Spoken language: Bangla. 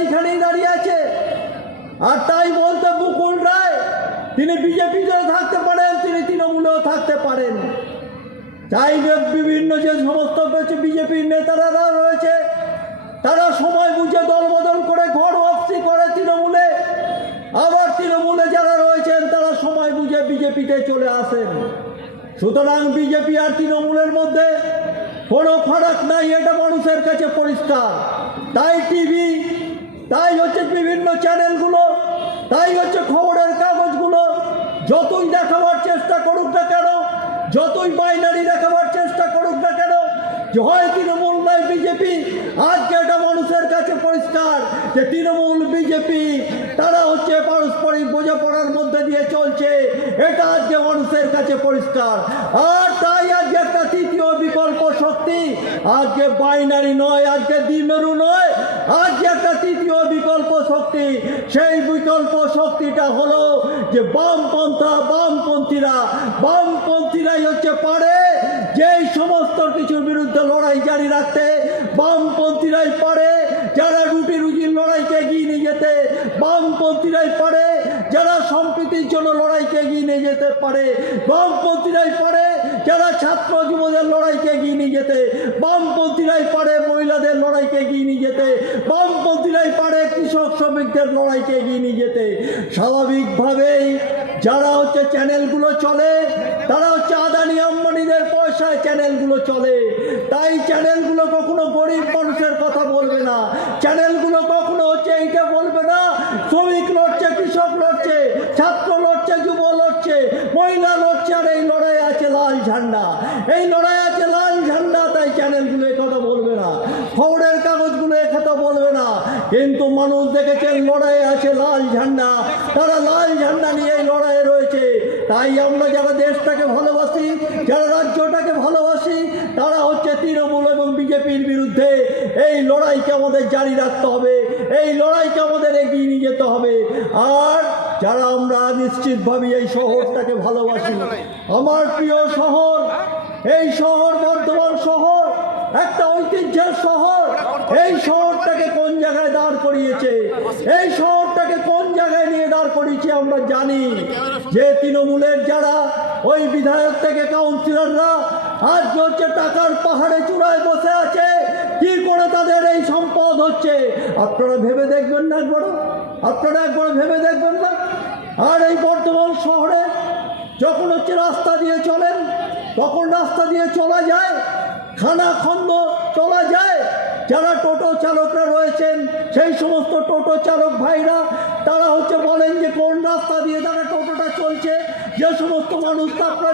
এইখানেই দাঁড়িয়ে আছে। আর তাই বলতে মুকুল রায় তিনি বিজেপিতেও থাকতে পারেন, তিনি তৃণমূলেও থাকতে পারেন। তাই বিভিন্ন যে সমস্ত বিজেপির নেতারা রয়েছে তারা সময় বুঝে দলবদল করে ঘর ওয়াপসি করে তৃণমূলে, আবার তৃণমূলে যারা রয়েছেন তারা সময় বুঝে বিজেপিতে চলে আসেন। সুতরাং বিজেপি আর তৃণমূলের মধ্যে কোনো ফারাক নাই, এটা মানুষের কাছে পরিষ্কার। তাই টিভি, তাই হচ্ছে বিভিন্ন চ্যানেলগুলো, তাই হচ্ছে খবরের কাগজগুলো যতই দেখাবার চেষ্টা করুক না কেন, যতই বাইনারি দেখাবার চেষ্টা করুক না কেন, যে হয় তৃণমূল নয় বিজেপি, আজকে এটা মানুষের কাছে পরিষ্কার যে তৃণমূল বিজেপি তারা হচ্ছে পারস্পরিক বোঝাপড়ার মধ্যে দিয়ে চলছে, এটা আজকে মানুষের কাছে পরিষ্কার। আর তাই আজকে একটা তৃতীয় বিকল্প শক্তি, আজকে বাইনারি নয়, আজকে দ্বিমেরু নয়, আজকে একটা তৃতীয় বিকল্প শক্তি। সেই বিকল্প শক্তিটা হলো যে বামপন্থীরাই হচ্ছে পারে যেই সমস্ত কিছুর বিরুদ্ধে লড়াই জারি রাখতে। বামপন্থীরাই পারে যারা রুজির লড়াইকে এগিয়ে নিয়ে যেতে, বামপন্থীরাই পারে যারা সম্প্রীতির জন্য লড়াইকে এগিয়ে নিয়ে যেতে পারে, বামপন্থীরাই পারে যারা ছাত্র যুবদের লড়াইকে এগিয়ে নিয়ে যেতে, বামপন্থীরাই পারে মহিলাদের লড়াইকে এগিয়ে নিয়ে যেতে, বামপন্থীরাই পারে কৃষক শ্রমিকদের লড়াইকে এগিয়ে নিয়ে যেতে। স্বাভাবিকভাবেই যারা হচ্ছে চ্যানেলগুলো চলে তারা হচ্ছে আদানি আম্বানিদের পয়সায় চ্যানেলগুলো চলে। তাই চ্যানেলগুলো কখনো গরিব মানুষের কথা বলবে না, চ্যানেলগুলো কখনো হচ্ছে এইটা বলবে না শ্রমিক লড়ছে, কৃষক লড়ছে, ছাত্র লড়ছে, যুব লড়ছে, মহিলা লড়ছে, আর এই লড়াই আছে লাল ঝান্ডা, এই লড়াই আছে লাল ঝান্ডা। তাই চ্যানেলগুলো এই কথা বলবে না, খবরের কাগজগুলো এ কথা বলবে না, কিন্তু মানুষ দেখেছেন লড়াই আছে লাল ঝান্ডা, তারা লাল ঝান্ডা নিয়ে এই লড়াইয়ে রয়েছে। তাই আমরা যারা দেশটাকে ভালোবাসি, যারা রাজ্যটাকে ভালোবাসি, তারা হচ্ছে তৃণমূল এবং বিজেপির বিরুদ্ধে এই লড়াইকে আমাদের জারি রাখতে হবে, এই লড়াইকে আমাদের এগিয়ে নিয়ে যেতে হবে। আর যারা আমরা নিশ্চিতভাবে এই শহরটাকে ভালোবাসি, আমার প্রিয় শহর, এই শহর বর্ধমান শহর একটা ঐতিহ্যের শহর, এই শহরটাকে কোন জায়গায় দাঁড় করিয়েছে, এই শহরটাকে কোন জায়গায় নিয়ে দাঁড় করিয়েছে আমরা জানি। যে তৃণমূলের যারা ওই বিধায়ক থেকে কাউন্সিলররা আজ হচ্ছে টাকার পাহাড়ে চূড়ায় বসে আছে, কি করে তাদের এই সম্পদ হচ্ছে আপনারা ভেবে দেখবেন না একবার, আপনারা একবার ভেবে দেখবেন না। আর এই বর্ধমান শহরে যখন হচ্ছে রাস্তা দিয়ে চলেন তখন রাস্তা দিয়ে চলা যায়, খানাখন্দ চলা যায়। যারা টোটো চালকরা রয়েছেন সেই সমস্ত টোটো চালক ভাইরা তারা হচ্ছে বলেন যে কোন রাস্তা দিয়ে তারা টোটোটা চলছে, যে সমস্ত মানুষ আপনারা